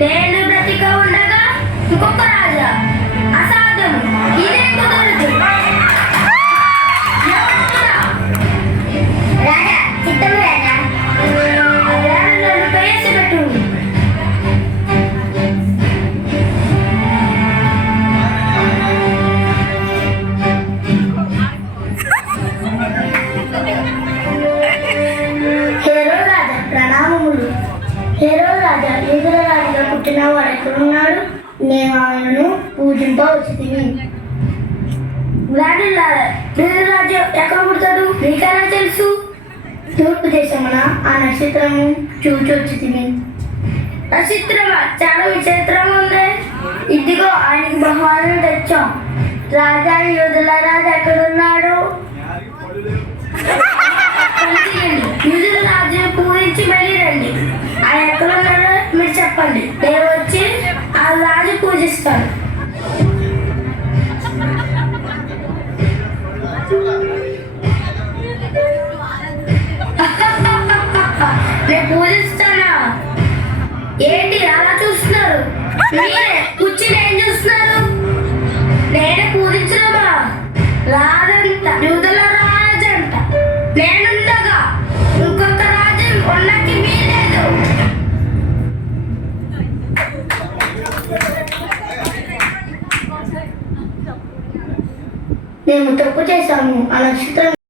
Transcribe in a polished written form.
నేను బ్రతిక ఉండగా ఇంకొక రాజా అసాధ్యం. ఇదే కుదరదు. రాజా చిత్తము రాజా. అదే నన్ను ప్రవేశపెట్టు. హేరో రాజా ప్రణామములు. హేరో రాజా యూదుల రాజుగా పుట్టిన వాడు ఎక్కడున్నాడు? నేను ఆయనను పూజింపవచ్చుతిని. రాజు ఎక్కడ పుడతాడు? నీకెలా తెలుసు? తూర్పు దేశమున ఆ నక్షత్రము చూచొచ్చుతిని. నక్షత్రమా? చాలా విచిత్రంగా ఉంది. ఇదిగో ఆయనకి బహుమానం తెచ్చాం. రాజా యూదుల రాజు ఎక్కడున్నాడు? యూదుల రాజును పూజించి మళ్ళీ రండి. ఆయన ఎక్కడ ఉన్నారో మీరు చెప్పండి. నేను వచ్చి ఆ రాజు పూజిస్తాను. నేను పూజిస్తానా? ఏంటి అలా చూస్తున్నారు? మీరే కూర్చుని ఏం చూస్తున్నారు? నేనే పూజించడమా? రాదంట, యూదుల రాజు అంట. నేనుండగా ఇంకొక రాజు ఉన్నకి వీలేదు. మేము తప్పు చేశాము. ఆ నక్షత్రం